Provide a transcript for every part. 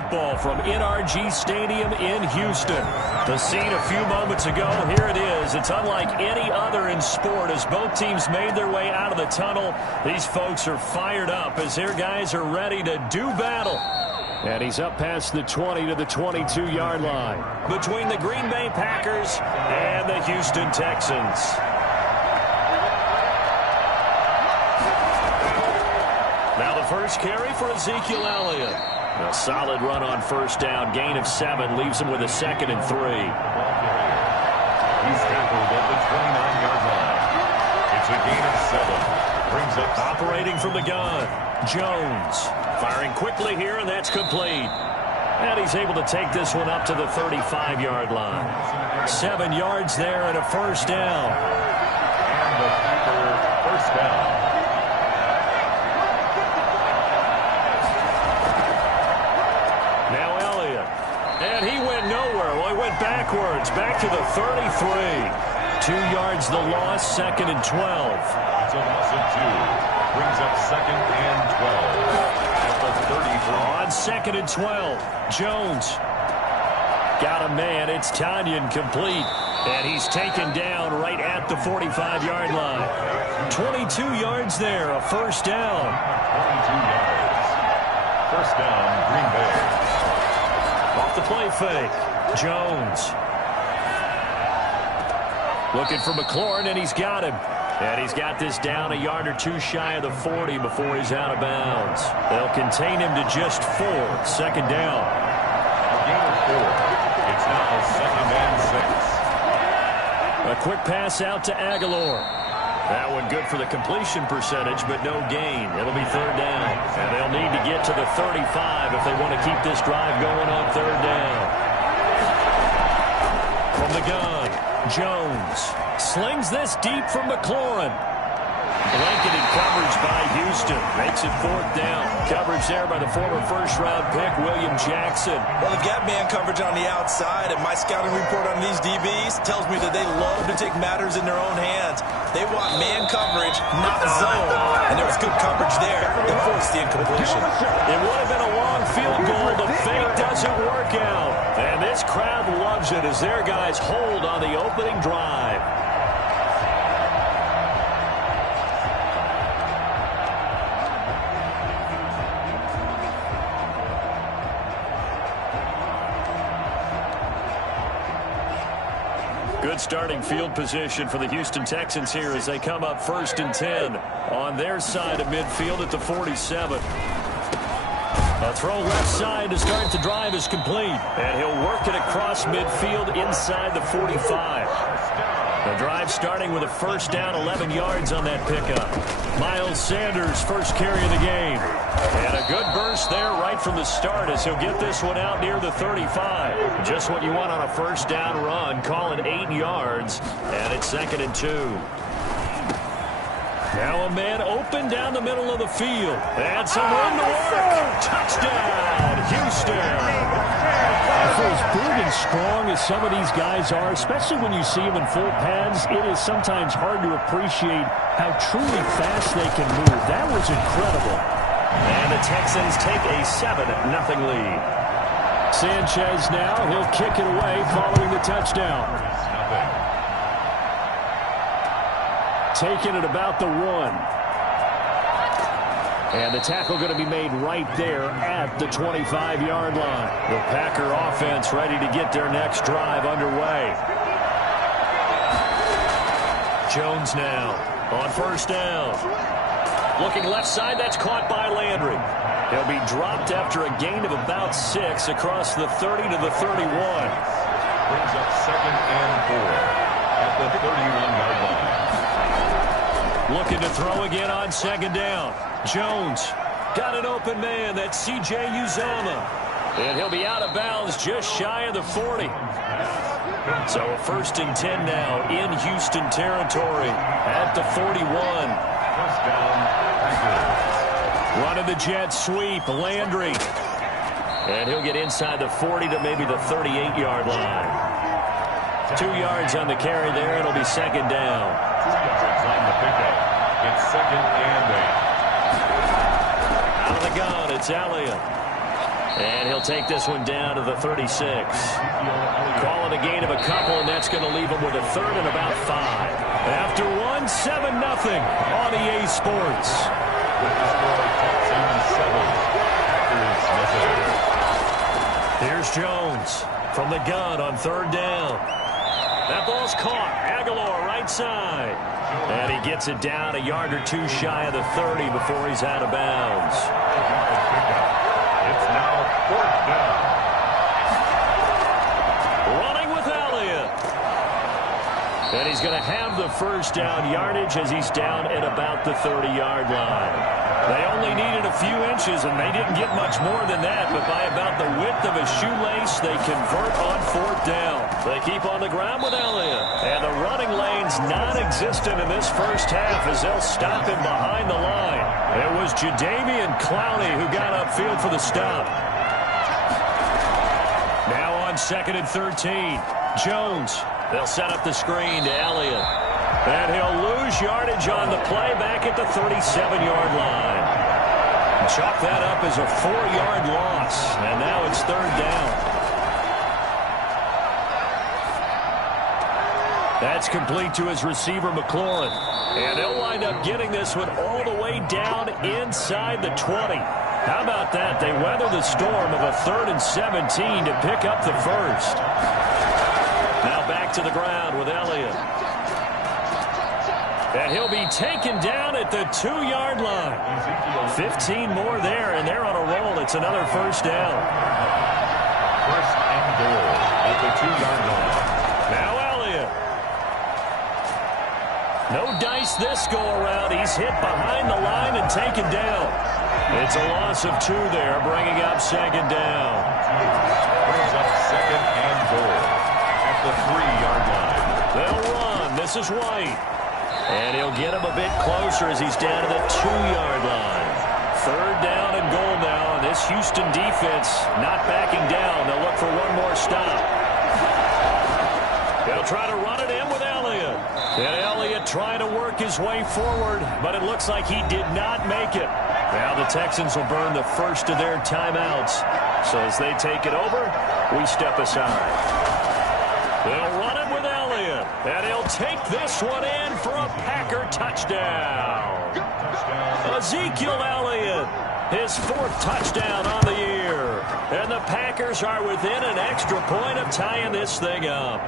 Football from NRG Stadium in Houston. The scene a few moments ago, here it is. It's unlike any other in sport as both teams made their way out of the tunnel. These folks are fired up as their guys are ready to do battle. And he's up past the 20 to the 22-yard line between the Green Bay Packers and the Houston Texans. Now the first carry for Ezekiel Elliott. A solid run on first down. Gain of 7 leaves him with a 2nd and 3. He's tackled at the 29-yard line. It's a gain of 7. Brings up operating from the gun. Jones firing quickly here, and that's complete. And he's able to take this one up to the 35-yard line. 7 yards there and a first down. And the Packer first down. And he went nowhere. Well, he went backwards, back to the 33. 2 yards the loss, 2nd and 12. It's a loss of 2. Brings up 2nd and 12. At the 33. On 2nd and 12, Jones got a man. It's Tanyan complete. And he's taken down right at the 45-yard line. 22 yards there, a first down. 22 yards. First down, Green Bay. Off the play fake. Jones. Looking for McLaurin, and he's got him. And he's got this down a yard or 2 shy of the 40 before he's out of bounds. They'll contain him to just 4. 2nd down. A gain of 4. It's now 2nd and 6. A quick pass out to Aguilar. That one good for the completion percentage, but no gain. It'll be 3rd down. And they'll need to get to the 35 if they want to keep this drive going on 3rd down. From the gun, Jones slings this deep from McLaurin. Blanketed coverage by Houston. Makes it 4th down. Coverage there by the former first-round pick, William Jackson. Well, they've got man coverage on the outside, and my scouting report on these DBs tells me that they love to take matters in their own hands. They want man coverage, not zone. And there was good coverage there that forced the incompletion. It would have been a long field goal. The fake doesn't work out. And this crowd loves it as their guys hold on the opening drive. Good starting field position for the Houston Texans here as they come up 1st and 10 on their side of midfield at the 47. A throw left side to start the drive is complete. And he'll work it across midfield inside the 45. The drive starting with a first down, 11 yards on that pickup. Miles Sanders, first carry of the game. And a good burst there right from the start as he'll get this one out near the 35. Just what you want on a first down run. Call it 8 yards. And it's 2nd and 2. Now a man open down the middle of the field. And some room to work. Touchdown, Houston. For as big and strong as some of these guys are, especially when you see them in full pads, it is sometimes hard to appreciate how truly fast they can move. That was incredible. And the Texans take a 7-0 lead. Sanchez now, he'll kick it away following the touchdown. Taking it about the 1. And the tackle going to be made right there at the 25-yard line. The Packer offense ready to get their next drive underway. Jones now on first down. Looking left side, that's caught by Landry. He'll be dropped after a gain of about 6 across the 30 to the 31. Brings up 2nd and 4 at the 31-yard line. Looking to throw again on 2nd down. Jones got an open man. That's C.J. Uzomah. And he'll be out of bounds just shy of the 40. So a 1st and 10 now in Houston territory at the 41. First down, Packers. Running the jet sweep, Landry. And he'll get inside the 40 to maybe the 38-yard line. 2 yards on the carry there. It'll be 2nd down. 2 yards on the pickup. It's 2nd and 8. Out of the gun, it's Elliott. And he'll take this one down to the 36. Call it a gain of a couple, and that's going to leave him with a third and about 5. After one, 7-0 on EA Sports. Here's Jones from the gun on third down. That ball's caught. Aguilar right side. And he gets it down a yard or two shy of the 30 before he's out of bounds. It's now fourth down. Running with Elliott. And he's going to have the first down yardage as he's down at about the 30-yard line. They only needed a few inches, and they didn't get much more than that, but by about the width of a shoelace, they convert on fourth down. They keep on the ground with Elliott. And the running lane's non-existent in this first half as they'll stop him behind the line. It was Jadeveon Clowney who got upfield for the stop. Now on 2nd and 13. Jones. They'll set up the screen to Elliott. And he'll lose yardage on the play back at the 37-yard line. Chalk that up as a 4-yard loss. And now it's third down. That's complete to his receiver, McLaurin. And they'll wind up getting this one all the way down inside the 20. How about that? They weather the storm of a 3rd and 17 to pick up the first. Now back to the ground with Elliott. And he'll be taken down at the 2-yard line. 15 more there, and they're on a roll. It's another first down. First and goal at the 2-yard line. Now Elliott. No dice this go-around. He's hit behind the line and taken down. It's a loss of 2 there, bringing up second down. Brings up second and goal at the 3-yard line. They'll run. This is White. And he'll get him a bit closer as he's down to the 2-yard line. Third down and goal now, and this Houston defense not backing down. They'll look for one more stop. They'll try to run it in with Elliott. And Elliott trying to work his way forward, but it looks like he did not make it. Now the Texans will burn the first of their timeouts. So as they take it over, we step aside. They'll run it with Elliott, and he'll take this one in for a Packer touchdown. Ezekiel Elliott, his 4th touchdown on the year. And the Packers are within an extra point of tying this thing up.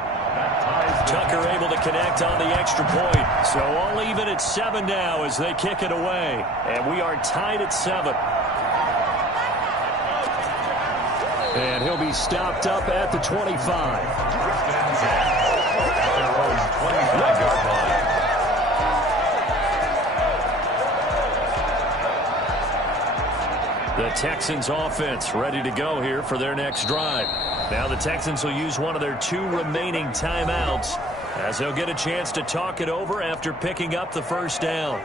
Tucker able to connect on the extra point. So all even at 7 now as they kick it away. And we are tied at 7. And he'll be stopped up at the 25. The Texans offense ready to go here for their next drive. Now the Texans will use one of their 2 remaining timeouts as they'll get a chance to talk it over after picking up the first down.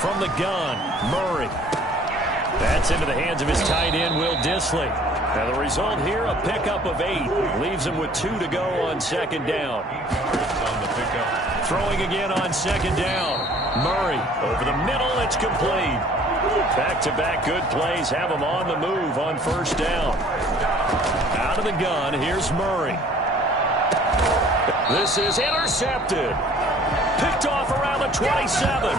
From the gun, Murray. That's into the hands of his tight end, Will Dissly. Now the result here, a pickup of 8. Leaves him with 2 to go on second down. Throwing again on second down. Murray over the middle, it's complete. Back-to-back good plays have him on the move on first down. Out of the gun, here's Murray. This is intercepted. Picked off around the 27.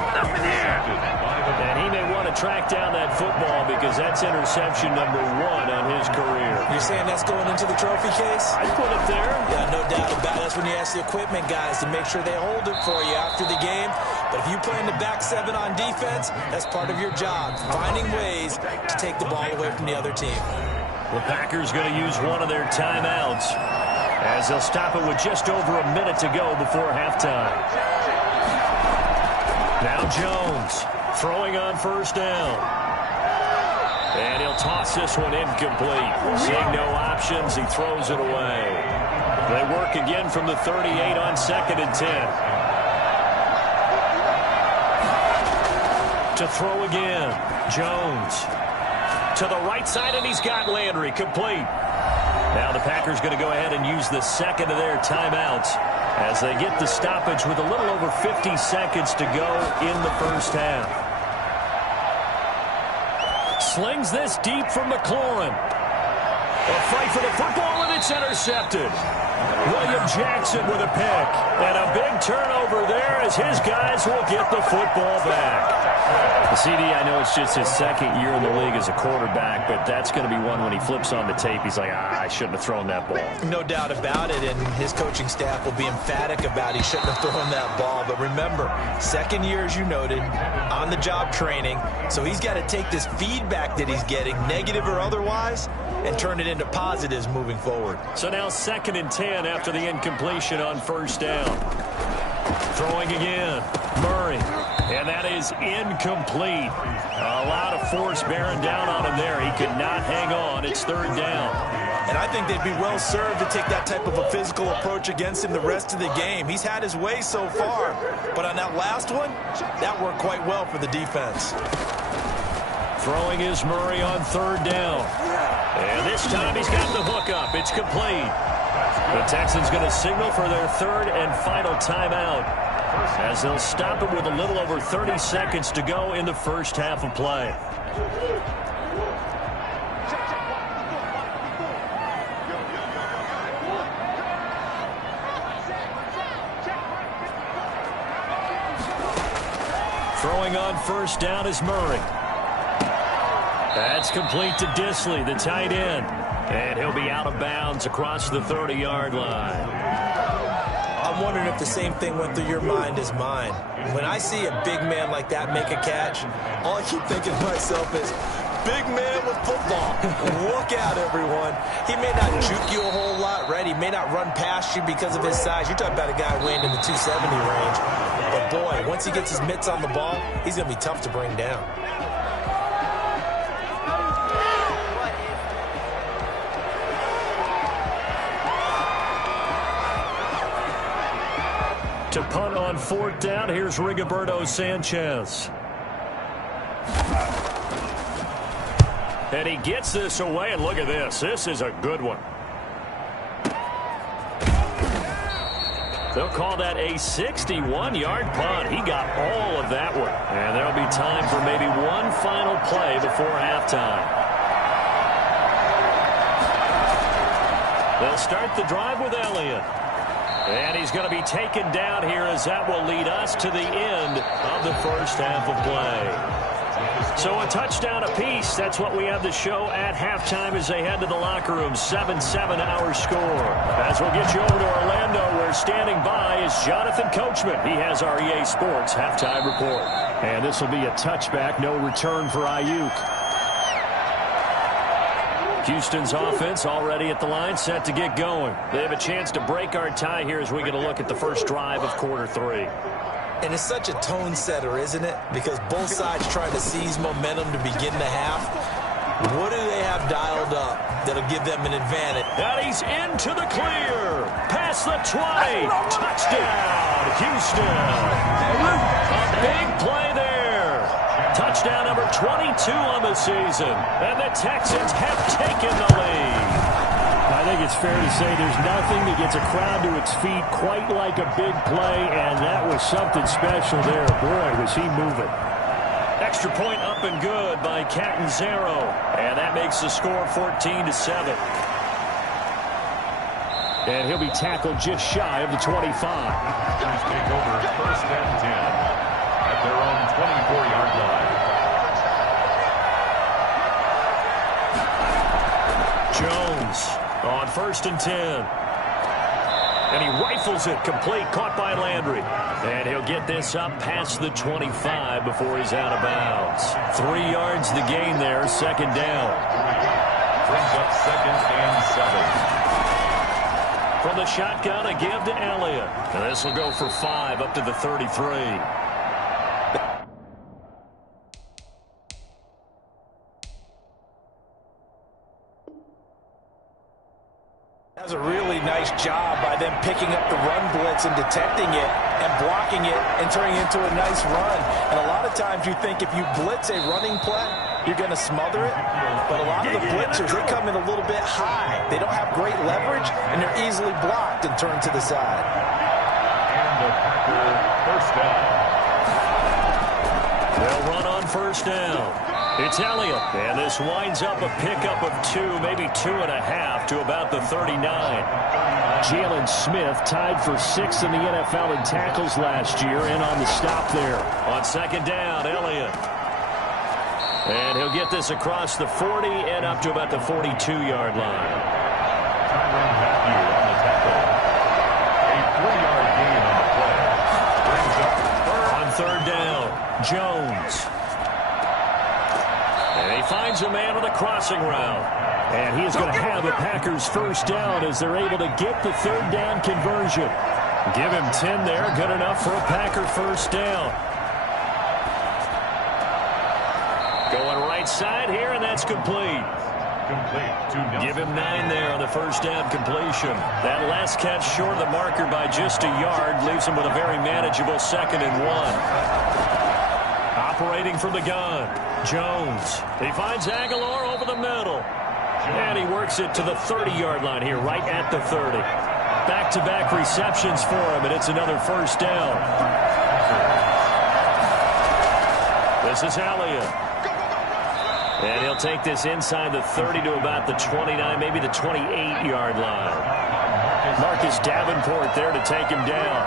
And he may want to track down that football because that's interception number 1 on his career. You're saying that's going into the trophy case? I'd put it there. Yeah, no doubt about it. That's when you ask the equipment guys to make sure they hold it for you after the game. But if you play in the back 7 on defense, that's part of your job, finding ways to take the ball away from the other team. The Packers going to use one of their timeouts as they'll stop it with just over a minute to go before halftime. Now Jones throwing on first down. And he'll toss this one incomplete. Seeing no options, he throws it away. They work again from the 38 on 2nd and 10. To throw again, Jones. To the right side, and he's got Landry complete. Now the Packers going to go ahead and use the second of their timeouts as they get the stoppage with a little over 50 seconds to go in the first half. Slings this deep from McLaurin. A fight for the football, and it's intercepted. William Jackson with a pick. And a big turnover there as his guys will get the football back. CD, I know it's just his second year in the league as a quarterback, but that's going to be one when he flips on the tape. He's like, I shouldn't have thrown that ball. No doubt about it, and his coaching staff will be emphatic about he shouldn't have thrown that ball. But remember, second year, as you noted, on-the-job training, so he's got to take this feedback that he's getting, negative or otherwise, and turn it into positives moving forward. So now 2nd and 10 after the incompletion on first down. Throwing again, Murray. And that is incomplete. A lot of force bearing down on him there. He could not hang on. It's 3rd down. And I think they'd be well served to take that type of a physical approach against him the rest of the game. He's had his way so far. But on that last one, that worked quite well for the defense. Throwing is Murray on 3rd down. And this time he's got the hook up. It's complete. The Texans going to signal for their 3rd and final timeout, as they'll stop it with a little over 30 seconds to go in the first half of play. Throwing on first down is Murray. That's complete to Disley, the tight end. And he'll be out of bounds across the 30-yard line. I'm wondering if the same thing went through your mind as mine. When I see a big man like that make a catch, all I keep thinking to myself is, big man with football. Look out, everyone. He may not juke you a whole lot, right? He may not run past you because of his size. You're talking about a guy weighing in the 270 range. But, boy, once he gets his mitts on the ball, he's going to be tough to bring down. To punt on 4th down, here's Rigoberto Sanchez. And he gets this away, and look at this. This is a good one. They'll call that a 61-yard punt. He got all of that one. And there'll be time for maybe one final play before halftime. They'll start the drive with Elliott. And he's going to be taken down here, as that will lead us to the end of the first half of play. So a touchdown apiece. That's what we have to show at halftime as they head to the locker room. 7-7 our score. As we'll get you over to Orlando, where standing by is Jonathan Coachman. He has our EA Sports halftime report. And this will be a touchback. No return for Ayuk. Houston's offense already at the line, set to get going. They have a chance to break our tie here as we get a look at the first drive of quarter 3. And it's such a tone setter, isn't it? Because both sides trying to seize momentum to begin the half. What do they have dialed up that'll give them an advantage? And he's into the clear. Past the 20. Touchdown, Houston. A big play there. Touchdown number 22 on the season. And the Texans have taken the lead. I think it's fair to say there's nothing that gets a crowd to its feet quite like a big play, and that was something special there. Boy, was he moving. Extra point up and good by Catanzaro. And that makes the score 14-7. And he'll be tackled just shy of the 25. Texans take over 1st and 10 at their own 24-yard line. Jones on 1st and 10. And he rifles it complete, caught by Landry. And he'll get this up past the 25 before he's out of bounds. 3 yards the gain there, 2nd down. Brings up 2nd and 7. From the shotgun, a give to Elliott. And this will go for 5 up to the 33. That's a really nice job by them picking up the run blitz and detecting it and blocking it and turning it into a nice run. And a lot of times you think if you blitz a running play, you're going to smother it. But a lot of the blitzers, they come in a little bit high. They don't have great leverage, and they're easily blocked and turned to the side. the Packer first down. They'll run on first down. It's Elliott, and this winds up a pickup of 2, maybe 2.5 to about the 39. Jalen Smith tied for 6th in the NFL in tackles last year, and on the stop there. On second down, Elliott. And he'll get this across the 40 and up to about the 42-yard line. Tyrann Mathieu on the tackle. A 3-yard gain on the play. Brings up On third down, Jones. And he finds a man on the crossing route. And he is going to have the Packers first down as they're able to get the third down conversion. Give him 10 there. Good enough for a Packer first down. Going right side here, and that's complete. Give him 9 there on the first down completion. That last catch short of the marker by just a yard leaves him with a very manageable 2nd and 1. Operating from the gun, Jones. He finds Aguilar over the middle. And he works it to the 30-yard line here, right at the 30. Back-to-back receptions for him, and it's another first down. This is Elliott. And he'll take this inside the 30 to about the 29, maybe the 28-yard line. Marcus Davenport there to take him down.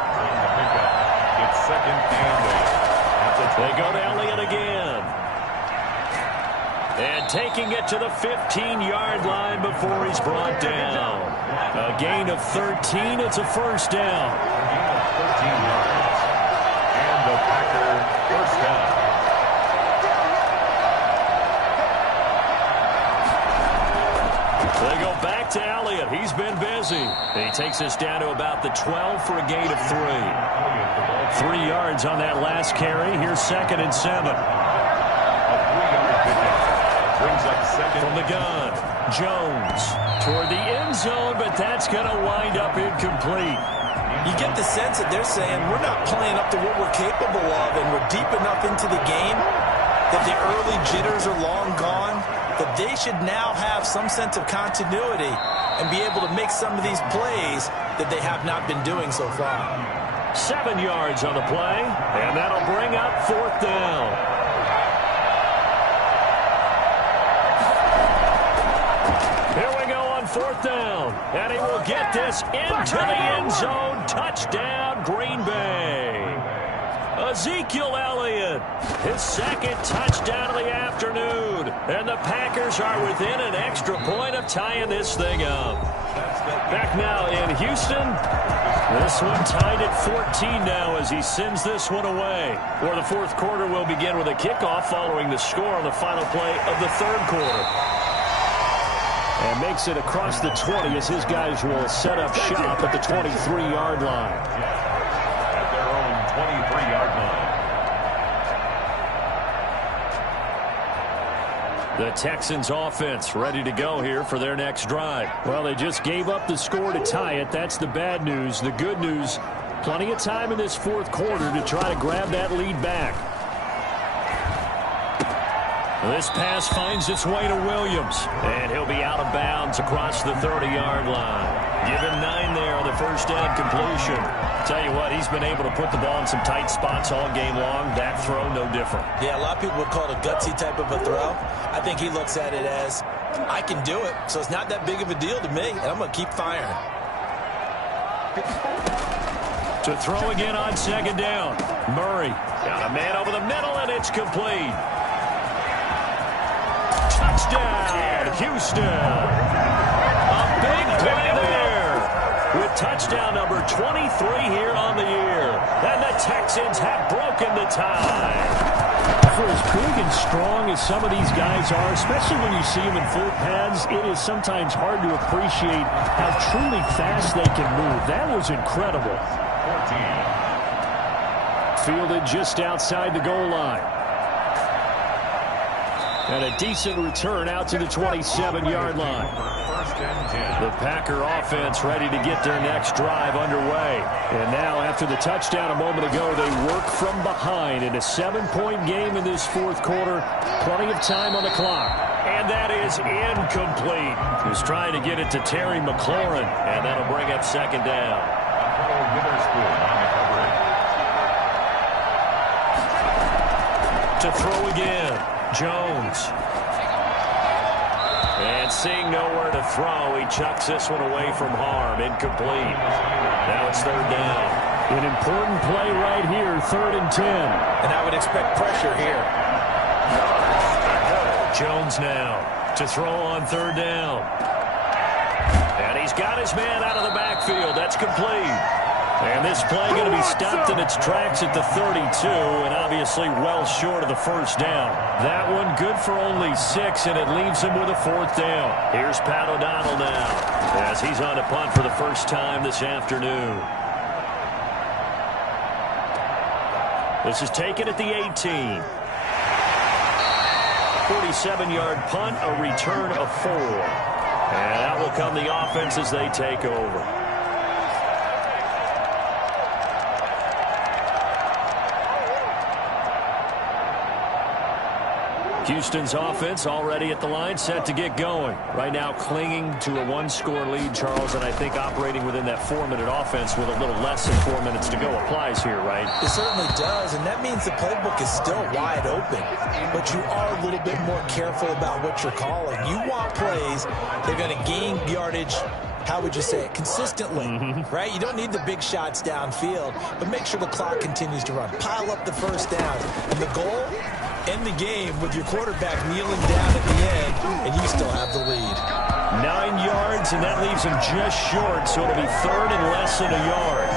It's 2nd and 8. They go to Elliott again. And taking it to the 15-yard line before he's brought down. A gain of 13. It's a first down. A gain of 13 yards. And the Packer first down. They go back to Elliott. He's been busy. He takes us down to about the 12 for a gain of 3. 3 yards on that last carry. Here's 2nd and 7. A 3-yard pickup. Brings up 2nd. From the gun, Jones toward the end zone, but that's going to wind up incomplete. You get the sense that they're saying we're not playing up to what we're capable of, and we're deep enough into the game that the early jitters are long gone, that they should now have some sense of continuity and be able to make some of these plays that they have not been doing so far. 7 yards on the play, and that'll bring up 4th down. Here we go on 4th down, and he will get this into the end zone. Touchdown, Green Bay. Ezekiel Elliott, his 2nd touchdown of the afternoon, and the Packers are within an extra point of tying this thing up. Back now in Houston. This one tied at 14 now as he sends this one away. Or the 4th quarter will begin with a kickoff following the score on the final play of the 3rd quarter. And makes it across the 20 as his guys will set up shop at the 23-yard line. At their own 23-yard line. The Texans offense ready to go here for their next drive. Well, they just gave up the score to tie it. That's the bad news. The good news, plenty of time in this 4th quarter to try to grab that lead back. This pass finds its way to Williams, and he'll be out of bounds across the 30-yard line. Give him 9 there on the first down completion. Tell you what, he's been able to put the ball in some tight spots all game long. That throw, no different. Yeah, a lot of people would call it a gutsy type of a throw. I think he looks at it as, I can do it, so it's not that big of a deal to me, and I'm going to keep firing. To throw again on 2nd down. Murray got a man over the middle, and it's complete. Touchdown, Houston. A big play there with touchdown number 23 here on the year. And the Texans have broken the tie. For as big and strong as some of these guys are, especially when you see them in full pads, it is sometimes hard to appreciate how truly fast they can move. That was incredible. 14. Fielded just outside the goal line. And a decent return out to the 27-yard line. First and 10. The Packer offense ready to get their next drive underway. And now, after the touchdown a moment ago, they work from behind in a 7-point game in this 4th quarter. Plenty of time on the clock. And that is incomplete. He's trying to get it to Terry McLaurin, and that'll bring up 2nd down. Witherspoon on the coverage. To throw again, Jones. And seeing nowhere to throw, he chucks this one away from harm. Incomplete. Now it's third down. An important play right here, 3rd and 10. And I would expect pressure here. Jones now to throw on third down. And he's got his man out of the backfield. That's complete. And this play going to be stopped in its tracks at the 32, and obviously well short of the first down. That one good for only 6, and it leaves him with a 4th down. Here's Pat O'Donnell now as he's on a punt for the first time this afternoon. This is taken at the 18. 47-yard punt, a return of 4. And that will come the offense as they take over. Houston's offense already at the line, set to get going. Right now clinging to a 1-score lead, Charles, and I think operating within that 4-minute offense with a little less than 4 minutes to go applies here, right? It certainly does, and that means the playbook is still wide open. But you are a little bit more careful about what you're calling. You want plays they're going to gain yardage, how would you say it, consistently, right? You don't need the big shots downfield, but make sure the clock continues to run. Pile up the first down. And the goal? End the game with your quarterback kneeling down at the end, and you still have the lead. 9 yards, and that leaves him just short, so it'll be 3rd and less than a yard.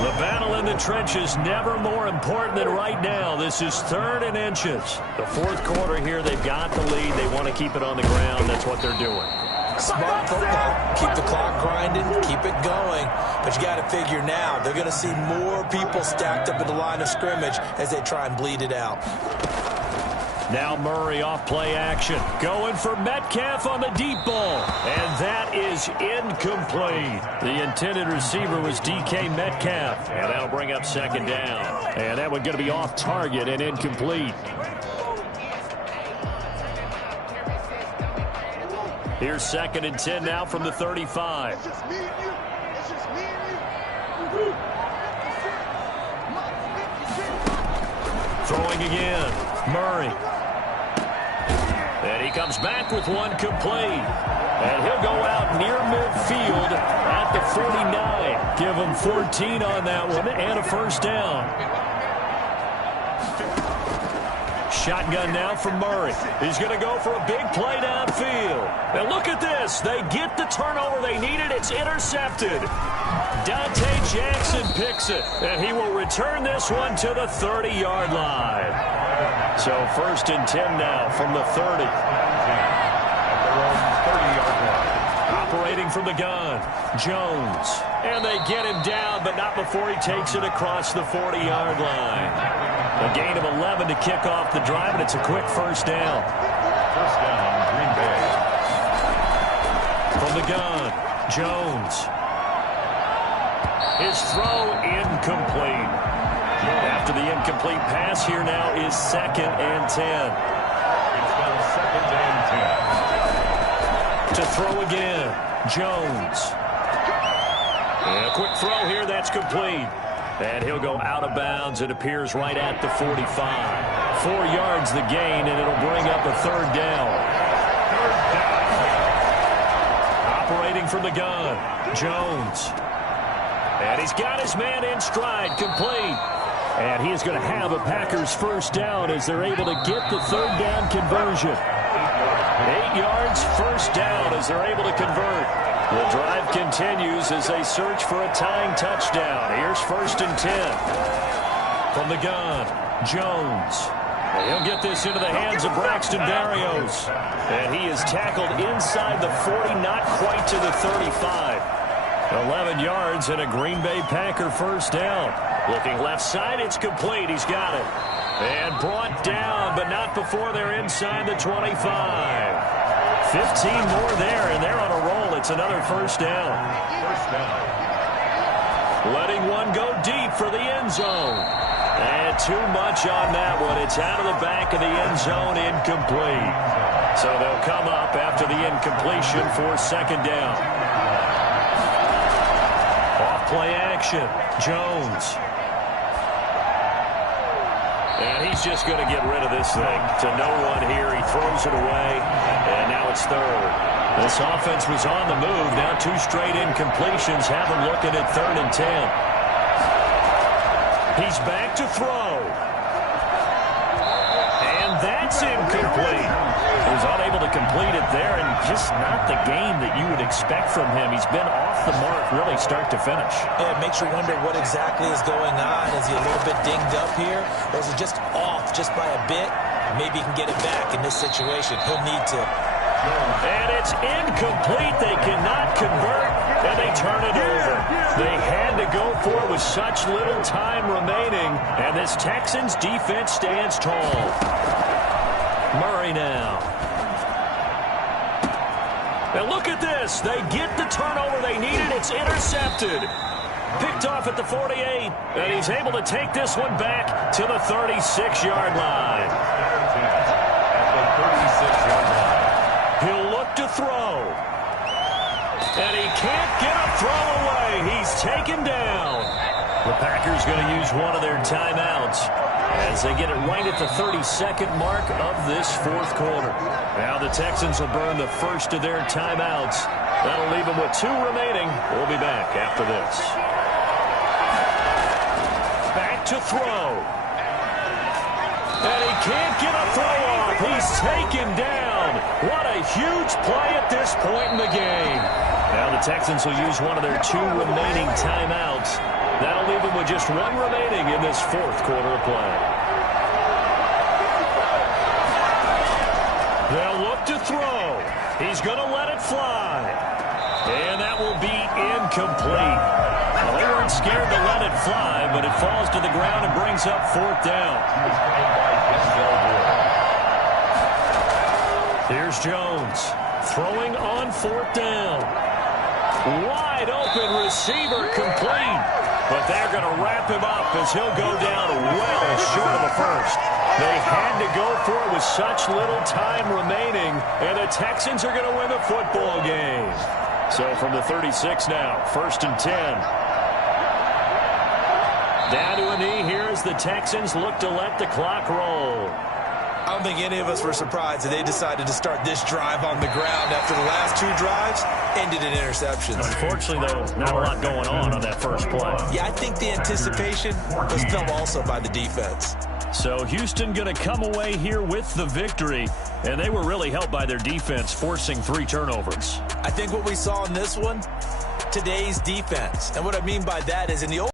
The battle in the trenches never more important than right now. This is 3rd and inches. The 4th quarter here, they've got the lead. They want to keep it on the ground. That's what they're doing. Smart football. Keep the clock grinding, keep it going. But you got to figure now, they're going to see more people stacked up at the line of scrimmage as they try and bleed it out. Now Murray off play action. Going for Metcalf on the deep ball. And that is incomplete. The intended receiver was DK Metcalf. And that'll bring up 2nd down. And that one going to be off target and incomplete. Here's 2nd and 10 now from the 35. Throwing again. Murray. And he comes back with one complete. And he'll go out near midfield at the 49. Give him 14 on that one and a first down. Shotgun now from Murray. He's going to go for a big play downfield. And look at this. They get the turnover they needed. It's intercepted. Dante Jackson picks it. And he will return this one to the 30-yard line. So 1st and 10 now from the 30. At their own 30-yard line. Operating from the gun, Jones. And they get him down, but not before he takes it across the 40-yard line. A gain of 11 to kick off the drive, and it's a quick first down. First down, Green Bay. From the gun, Jones. His throw incomplete. After the incomplete pass, here now is 2nd and 10. It's now 2nd and 10. To throw again, Jones. And a quick throw here, that's complete. And he'll go out of bounds. It appears right at the 45. 4 yards the gain, and it'll bring up a 3rd down. Operating from the gun, Jones. And he's got his man in stride, complete. And he is going to have a Packers first down as they're able to get the 3rd down conversion. 8 yards, first down as they're able to convert. The drive continues as they search for a tying touchdown. Here's 1st and 10. From the gun, Jones. And he'll get this into the hands of Braxton Berrios. And he is tackled inside the 40, not quite to the 35. 11 yards and a Green Bay Packer first down. Looking left side, it's complete. He's got it. And brought down, but not before they're inside the 25. 15 more there, and they're on a roll. It's another first down. First down. Letting one go deep for the end zone. And too much on that one. It's out of the back of the end zone, incomplete. So they'll come up after the incompletion for 2nd down. Off play action, Jones. And he's just going to get rid of this thing. To no one here. He throws it away. And now it's third. This offense was on the move. Now 2 straight incompletions have him looking at 3rd and 10. He's back to throw. And that's incomplete. He was unable to complete it there, and just not the game that you would expect from him. He's been off the mark really start to finish. Yeah, it makes you wonder what exactly is going on. Is he a little bit dinged up here, or is he just off just by a bit? Maybe he can get it back in this situation. He'll need to. And it's incomplete. They cannot convert, and they turn it over. They had to go for it with such little time remaining, and this Texans defense stands tall. Murray now. Now look at this. They get the turnover they needed. It's intercepted. Picked off at the 48, and he's able to take this one back to the 36-yard line. At the 36-yard line. He'll look to throw. And he can't get a throw away. He's taken down. The Packers going to use one of their timeouts as they get it right at the 32nd mark of this 4th quarter. Now the Texans will burn the first of their timeouts. That'll leave them with 2 remaining. We'll be back after this. Back to throw. And he can't get a throw off. He's taken down. What a huge play at this point in the game. Now the Texans will use one of their 2 remaining timeouts. That'll leave them with just 1 remaining in this 4th quarter of play. They'll look to throw. He's going to let it fly. And that will be incomplete. Well, they weren't scared to let it fly, but it falls to the ground and brings up 4th down. Here's Jones throwing on 4th down. Wide open receiver complete. But they're going to wrap him up as he'll go down well short of the first. They had to go for it with such little time remaining, and the Texans are going to win the football game. So from the 36 now, 1st and 10. Down to a knee here as the Texans look to let the clock roll. I don't think any of us were surprised that they decided to start this drive on the ground after the last 2 drives ended in interceptions. Unfortunately, though, not a lot going on that first play. Yeah, I think the anticipation was felt also by the defense. So Houston going to come away here with the victory, and they were really helped by their defense forcing 3 turnovers. I think what we saw in this one, today's defense. And what I mean by that is in the